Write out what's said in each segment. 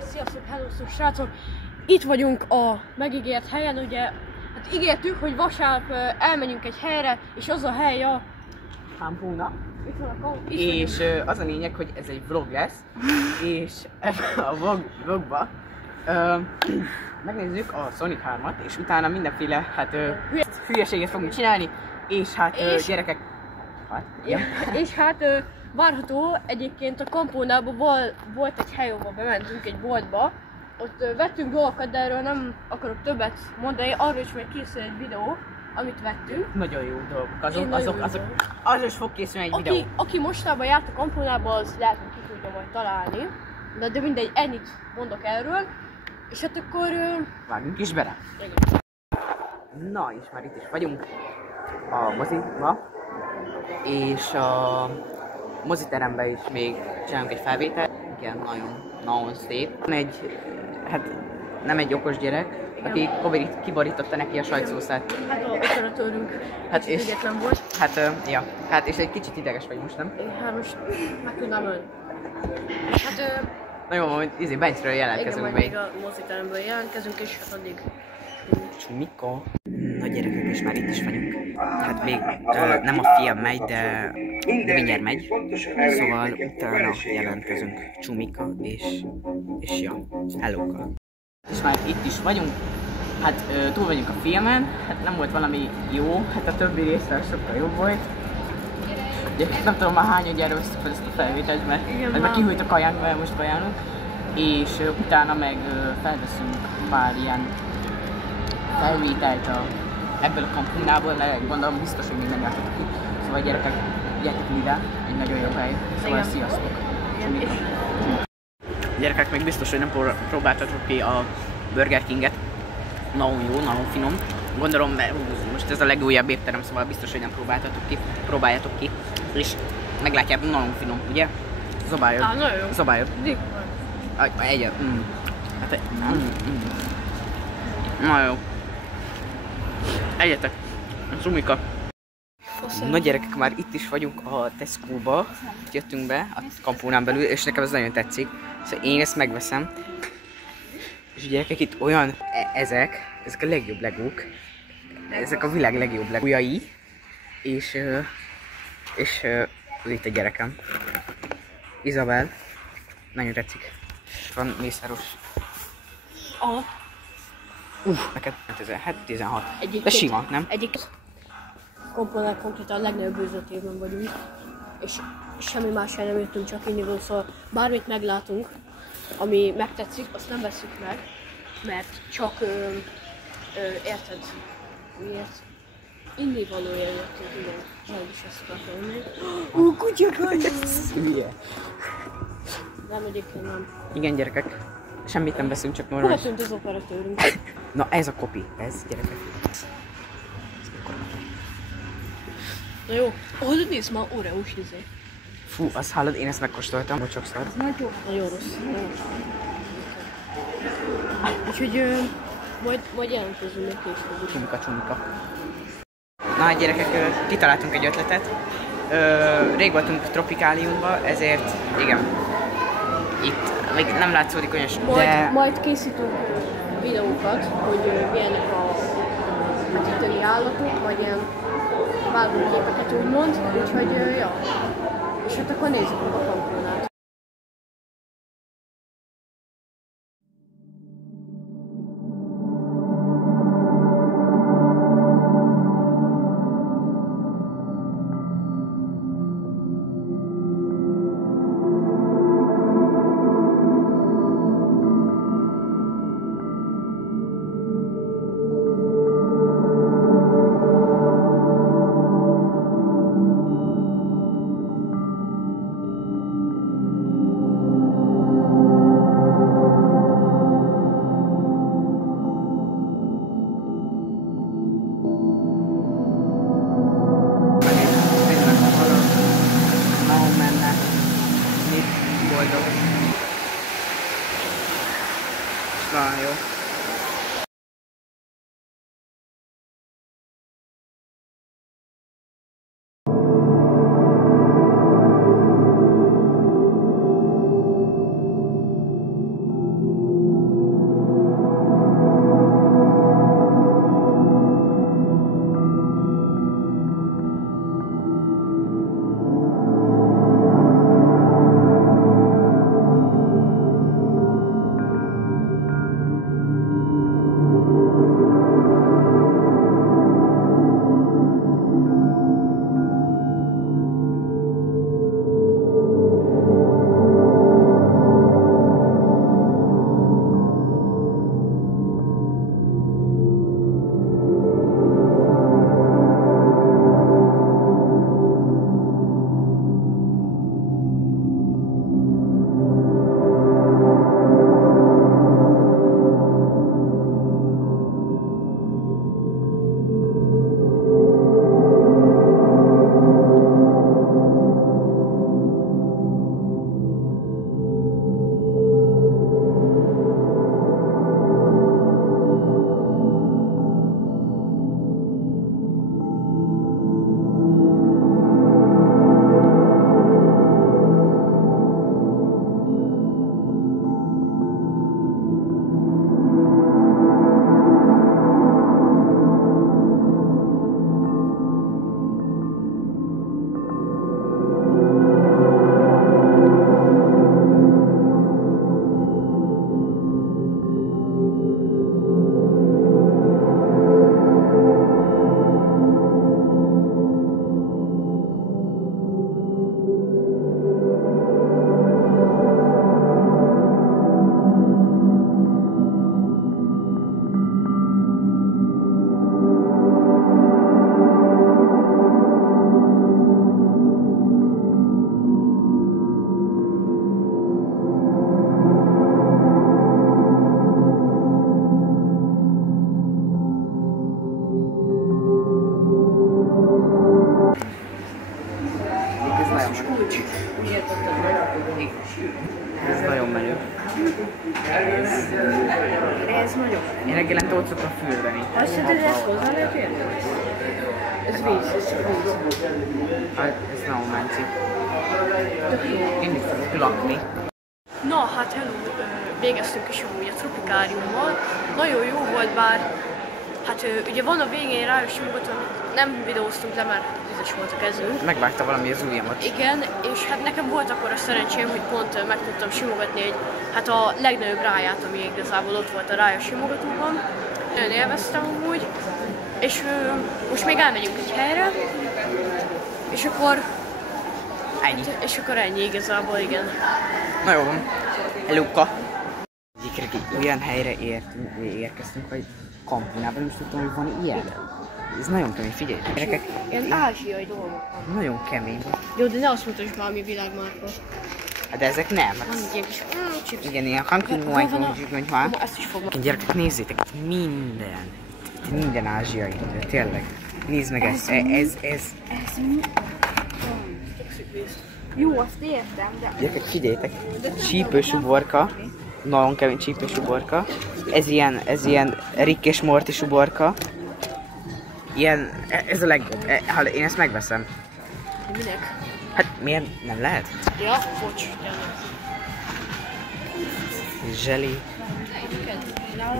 Hát sziasztok, hello srácok! Itt vagyunk a megígért helyen, ugye, hát ígértük, hogy vasárnap elmenjünk egy helyre, és az a hely a... Campuna. És az a lényeg, hogy ez egy vlog lesz, és ebben a vlogba megnézzük a Sonic 3-at, és utána mindenféle hülyeséget fogunk csinálni, és gyerekek... És hát várható, egyébként a Campunában volt egy hely, ahol bementünk egy boltba, ott vettünk dolgokat, de erről nem akarok többet mondani, arról is majd készül egy videó, amit vettünk. Nagyon jó dolgok, azok is fog készülni egy videó. Aki mostában járt a Campunában, az lehet, hogy ki tudja majd találni. De mindegy, ennyit mondok erről. És hát akkor... Vágjunk is bele. Igen. Na, és már itt is vagyunk a moziba, és a moziteremben is még csinálunk egy felvételt. Igen, nagyon szép. Nem egy okos gyerek, aki kiborította neki a sajtszószát. Hát a tőlünk kicsit ügyetlen volt. És egy kicsit ideges vagy most, nem? Hát most meg tudnám ölni. Hát... Na jó, hogy benchről jelentkezünk. Igen, majd még a moziteremből jelentkezünk, és hát addig... Csumika. Na gyerekek, és már itt is vagyunk. Hát még nem a film megy, de mindjárt megy. Szóval utána jelentkezünk Csumika, és ja, hello-kkal. És már itt is vagyunk. Hát túl vagyunk a filmen, hát nem volt valami jó, hát a többi része sokkal jobb volt. Nem tudom már hányadjára vesztük fel ezt a felvételt, mert már kihűlt a kajánk, mert most kajánunk. És utána meg felveszünk pár ilyen felvételt ebből a Campunából, mert gondolom biztos, hogy még nem jártatok ki. Szóval gyerekek, gyertek ide, egy nagyon jó hely. Szóval sziasztok! Gyerekek, még biztos, hogy nem próbáltatok ki a Burger Kinget. Nagyon jó, nagyon finom. Gondolom, mert most ez a legújabb étterem, szóval biztos, hogy nem próbáljátok ki. És meglátjátok, nagyon finom, ugye? Zabályod. Nagyon jó. Zabályod. Egyet. Nagyon jó. Egyetek. Csumika. Na gyerekek, már itt is vagyunk a Tesco-ba. Jöttünk be a Campunán belül, és nekem ez nagyon tetszik. Szóval én ezt megveszem. És gyerekek, itt olyan ezek a legjobb legók. Ezek a világ legjobb legójai. És itt egy gyerekem. Izabel. Nagyon tetszik. Van mészáros. Aha. Neked 16. De sima, nem? Campunál konkrétan a legnagyobb üzletében vagyunk. És semmi másra nem jöttünk, csak inni, szóval bármit meglátunk, ami megtetszik, azt nem veszünk meg. Mert csak, érted, miért? Innivalóért jöttünk, igen. Sajnos ezt akartam mondani. Hülye. Nem, egyébként nem. Igen gyerekek, semmit nem veszünk, csak Hova normális. tűnt az operatőrünk? Na ez a kopi, ez gyerekek. Na jó, nézd már, Oreós izé. Fú, azt hallod, én ezt megkóstoltam, hogy sokszor. Nagyon rossz. Úgyhogy majd jelentkezünk még később. Csumika. Na hát gyerekek, kitaláltunk egy ötletet. Rég voltunk Tropikáliumban, ezért igen. Itt még nem látszódik olyan sok, de... Majd készítünk videókat, hogy milyenek a itteni állatok, vagy ilyen vágógépeket úgymond, úgyhogy ja. És hát akkor nézzük meg a Campunát. Na jó. Ez nagyon. Én reggelente ott szoktam fürdeni. Azt mondod, hogy ezt hozzá lehet érni? Ez víz, ez csak víz. Hát, ez nagyon mánci. Én is fogok lakni. Na, hát hello, végeztünk is amúgy a tropikáriummal. Nagyon jó volt, bár hát ugye van a végén rájos simogató, amit nem videóztunk le, mert vizes volt a kezünk. Megvágta valami az ujjamat. Igen, és hát nekem volt akkor a szerencsém, hogy pont meg tudtam simogatni hát a legnagyobb ráját, ami igazából ott volt a rájos simogatóban. Nagyon élveztem amúgy, és most még elmegyünk egy helyre, és akkor Ennyi. És akkor ennyi igazából, igen. Na jó van. Hello-ka. Olyan helyre érkeztünk, hogy Cancúnában nem is tudtam, hogy van ilyen. Ez nagyon kemény, figyelj, gyerekek. Ilyen ázsiai dolgok. Nagyon kemény. Jó, de ne azt mondta, hogy valami világmárka. Hát de ezek nem. Van egy ilyen kis chips. Igen, ilyen Cancún, Ezt is fogom. gyerekek, nézzétek, itt minden. Itt minden ázsiai, de tényleg. Nézd meg ezt, ez. Jó, azt értem, de... Gyerekek, figyeljetek, csípős uborka, nagyon kemény csípős uborka. Ez ilyen Rick és Morty uborka. Ilyen, ez a legjobb, én ezt megveszem. Minek? Hát miért nem lehet? Ja, bocs. Zseli.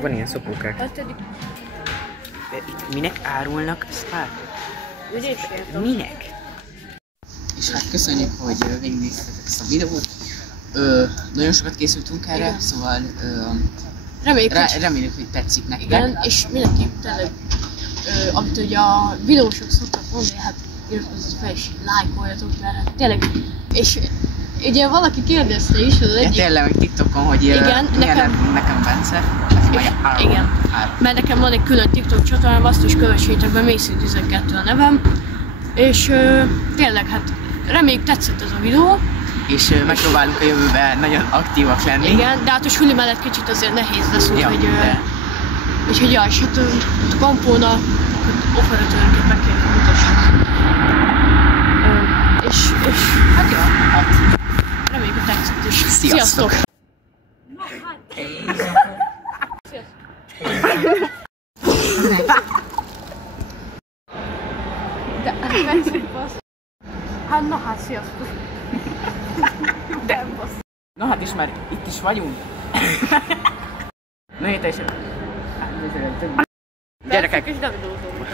Van ilyen szopókák. Hát eddig De itt minek árulnak Spark? ugye is értem. Minek? És hát köszönjük, hogy végignéztetek ezt a videót. Nagyon sokat készültünk erre, Igen. szóval Reméljük, hogy tetszik nektek. igen, és mindenképp tényleg, amit ugye a videósok szoktak mondani, hát iratkozzatok fel és lájkoljatok, mert hát tényleg, és ugye valaki kérdezte is az egyik... Tényleg, hogy TikTokon, hogy igen, nekem Bence, igen, mert nekem van egy külön TikTok csatornám, azt is kövessétek be, Macy12 a nevem, és tényleg, hát reméljük tetszett ez a videó. És megpróbálunk a jövőben nagyon aktívak lenni. Igen, de hát a suli mellett kicsit azért nehéz lesz, úgyhogy... Úgyhogy ja, és hát a kampónak operatőröket meg kell mutassuk. És hát ja, Hát, reméljük, hogy tetszett, és sziasztok! Na, hát... De hát na hát, sziasztok! De bassz. Na hát is már itt is vagyunk. Na itt is. Gyerekek! És de videózom.